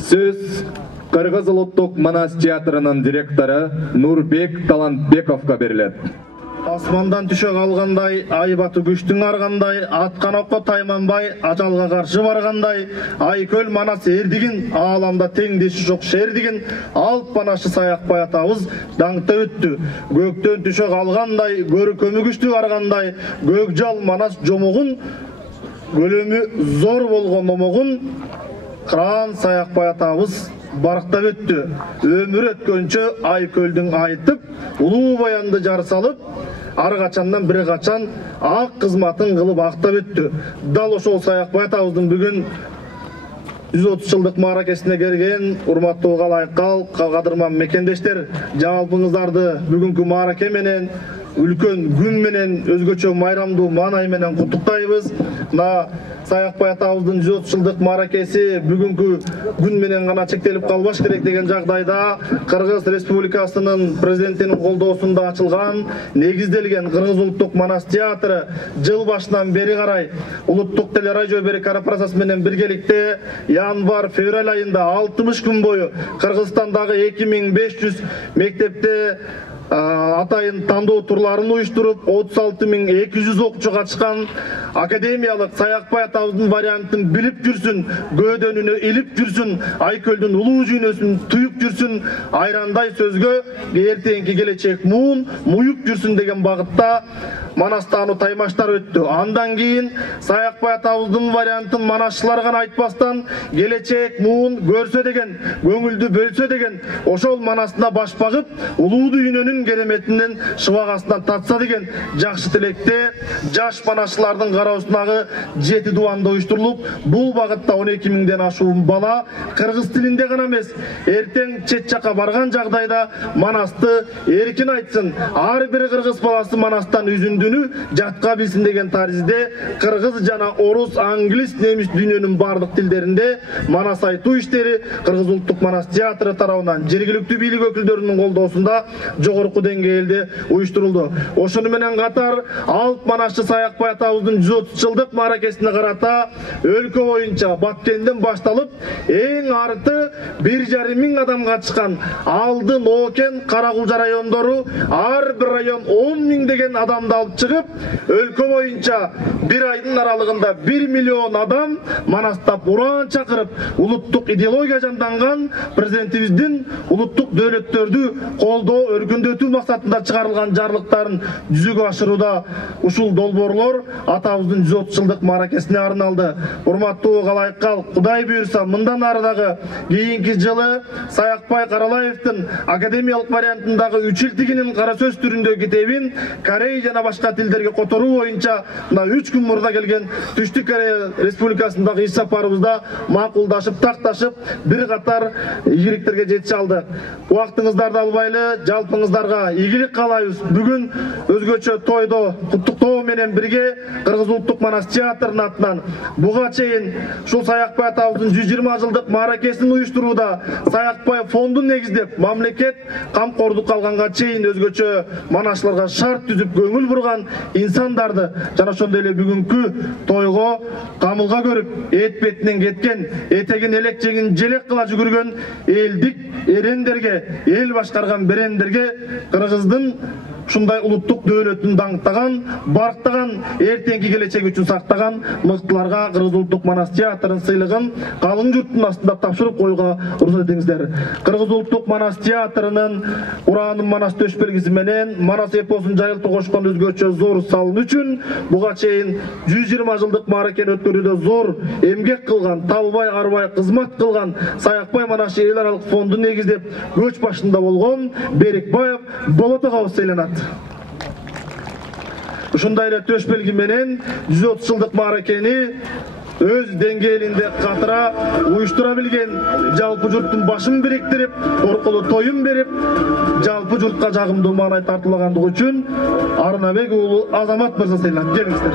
Сөз Кыргыз Улуттук Манас театрынын директору Нурбек Талантбековго берилет. Асмандан түшө калгандай, ай баты күчтүн аргандай, аткан окко тайманбай, ажалга каршы баргандай, Айкөл Манас эрдигин, ааламда теңдеши жок шердигин, алып панашы Саякбай атабыз даңкта өттү. Көктөн түшө калгандай, көркөмү күчтүү аргандай, Көкжал Манас жомогун, көлөмү зор болгон момогун, Кыран Саякбай атабыз барктап өттү. Өмүр өткөнчө Айкөлдүн айтып, улуу баянды жар салып, ар качандан бир качан ак кызматын кылып актап өттү. Дал ошол Саякбай атабыздын бүгүн 130 жылдык мааракесине келген урматтуу калайкал, кадырман мекендештер, жалпыңыздарды бүгүнкү маараке менен, үлкөн күн менен, өзгөчө майрамдуу маанай менен куттуктайбыз. Саякбай атабыздын 130 жылдык мааракеси бүгүнкү күн менен гана чектелип калбаш керек деген жагдайда Кыргыз Республикасынын президентинин колдоосунда ачылган, негизделген Кыргыз Улуттук Манас театры жыл башынан бери карай улуттук телерадио берик корпорациясы менен биргеликте январь-февраль айында 60 күн бою Кыргызстандагы 2500 мектепте атайын тандоо турларын уюштуруп 36.200 окуучу катышкан академиялык Саякбай атабыздын вариантын билип жүрсүн, көөдөнүнө илип жүрсүн, Айкөлдүн улуу жүйнөсүн туюп жүрсүн, айрандай сөзгө эртеңки келечек муун муюп жүрсүн деген багытта Манастануу таймаштар өттү. Андан кийин Саякбай атабыздын вариантын манашчылар гана айтпастан келечек муун көрсө деген, көңүлдү бөлсө деген, ошол манасына баш багып, улуу дүйнөнүн кереметинен шыбагасынан татса деген жакшы тилекте жаш манашчылардын кароосундагы 7 дубанда уюштурулуп, бул багытта 12.000ден ашуун бала кыргыз тилинде гана эмес, эртең чет жакка барган жагдайда манасты эркин айтсын, ар бир кыргыз баласы манастан үзүндүнү жатка билсин деген таризде кыргыз жана орус, англис, немис дүйнөнүн бардык тилдеринде манас айтуу иштери Кыргыз Улуттук Манас театры тарабынан жергиликтүү бийлик өкүлдөрүнүн колдоосунда жогорку деңгээлде уюштурулду. Ошону менен катар алып манашчы Саякбай атабыздын 130 жылдык мааракесине карата өлкө боюнча Баткенден башталып, эң арты 1,5 миң адам катышкан Алды, Нокен, Каракулжа райондору ар бир район 10 миң деген адамды алып чыгып, өлкө боюнча бир айдын аралыгында 1 миллион адам манастап уран чакырып, улуттук идеология жанданган президентибиздин улуттук дөөлөттөрдү колдоо, өркүндөтүү максатында чыгарылган жарлыктарын жүзөгө ашырууда ушул долбоорлор атабыздын 130 жылдык мааракесине арналды. Урматтуу калайкал, Кудай буйрса, мындан ары дагы кийинки жылы Саякбай Каралаевдин академиялык вариантындагы Үчилтигинин кара сөз түрүндөгү китебин Корей жана башка тилдерге которуу боюнча 3 күн мурда келген Түштүк Корея Республикасындагы иш сапарыбызда макулдашып, такташып, бир катар ийгиликтерге жетише алдык. Убактыңыздарды албайлы, жалпыңыздарга ийгилик каалайбыз. Бүгүн өзгөчө тойдо куттуктоо менен бирге Кыргыз Улуттук Манас театрынын атынан буга чейин ушул Саякбай атабыздын 120 жылдык мааракесин уюштурууда Саякбай фондун негиздеп, мамлекет камкордукка алганга чейин өзгөчө манашчыларга шарт түзүп көңүл бурган инсандарды жана ошондой эле бүгүнкү тойго камылга көрүп, эт бетинен кеткен, этегин элек жеңин желек кыла жүгүргөн элдик эрендерге, эл башкарган берендерге Кыргыздын ушундай улуттук дөөлөтүн даңктаган, барктаган, эртеңки келечек үчүн сактаган мыктыларга Кыргыз Улуттук Манас театрынын сыйлыгын калың журттун астында тапшырып коюуга уруксат этиңиздер. Кыргыз Улуттук Манас театрынын Ураанын Манас төш белгиси менен Манас эпосун жайылтып кошкон өзгөчө зор салым үчүн буга чейин 120 жылдык мааракени өткөрүүдө зор эмгек кылган, табылбай арбай кызмат кылган Саякбай Манашчы эл аралык фондун негиздеп көч башында болгон Берикбаев Болот агабыз сыйланат. Ушундай эле төш белги менен 130 жылдык мааракени өз деңгээлинде катыра уюштура билген, жалпы журттун башын бириктирип, коркулуу тоюн берип, жалпы журтка жагымдуу маанай тартуулагандыгы үчүн Арынабек уулу Азамат мырза сыйланат. Келиңиздер.